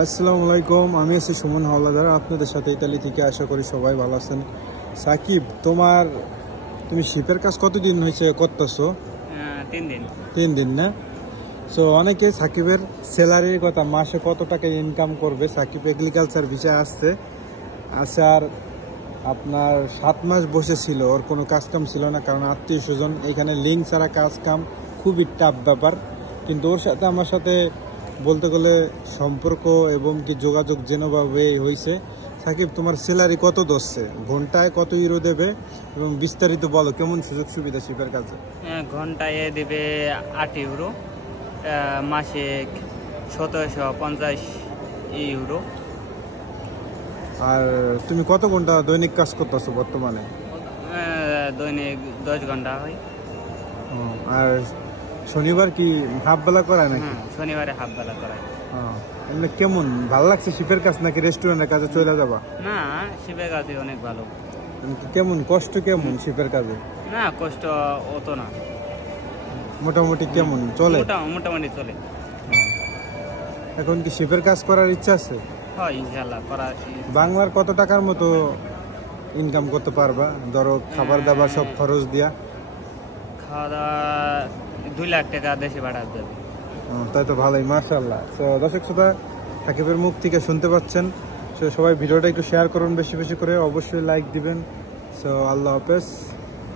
আসসালামু আলাইকুম, আমি আছি সুমন হাওলাদার আপনাদের সাথে ইতালি থেকে। আশা করি সবাই ভালো আছেন। সাকিব, তুমি শিপের কাজ কতদিন হয়েছে করতেছো? 3 দিন। 3 দিন না? সো অনেকে সাকিবের স্যালারির কথা, মাসে কত টাকা ইনকাম করবে। সাকিব এগ্রিকালচার ভিসায় আসছে, আসার আপনার 7 মাস বসেছিল, ওর কোনো কাজ কাম ছিল না, কারণ আত্মীয় স্বজন এখানে লিঙ্ক ছাড়া কাজ কাম খুবই টাফ ব্যাপার। কিন্তু ওর সাথে আমার সাথে বলতে গেলে সম্পর্ক এবং কি যোগাযোগ যেভাবে হয়েছে। সাকিব, তোমার স্যালারি কত ধরছে, ঘন্টায় কত ইউরো দেবে এবং বিস্তারিত বলো, কেমন সুযোগ সুবিধা শিপের কাছে? ঘন্টায় দেবে 8 ইউরো, মাসে 1750 ইউরো। আর তুমি কত ঘন্টা দৈনিক কাজ করতেছো বর্তমানে? দৈনিক 10 ঘন্টা হয়। আর শনিবার কি হাফ বেলা করায় নাকি? শনিবারে হাফ বেলা করায়। এমনি কেমন ভালো লাগছে শিপের কাজ, নাকি রেস্টুরেন্টের কাজে চলে যাবা? না, শিপের কাজে অনেক ভালো। কেমন কষ্ট, কেমন শিপের কাজে? না, কষ্ট অত না, মোটামুটি কেমন চলে? মোটামুটি চলে। এখন কি শিপের কাজ করার ইচ্ছা আছে? হয়, ইনশাল্লাহ করা। বাংলার কত টাকার মতো ইনকাম করতে পারবা, ধরো খাবার দাবার সব খরচ দিয়া? খাওয়া দাওয়া 2 লাখ টাকা দেশে ভাড়া দেবে। তাই তো ভালোই, মাশাআল্লাহ। তো দর্শক শ্রোতা, সাকিবের মুখ থেকে শুনতে পাচ্ছেন। সো সবাই ভিডিওটা একটু শেয়ার করুন বেশি বেশি করে, অবশ্যই লাইক দিবেন। সো আল্লাহ হাফেজ।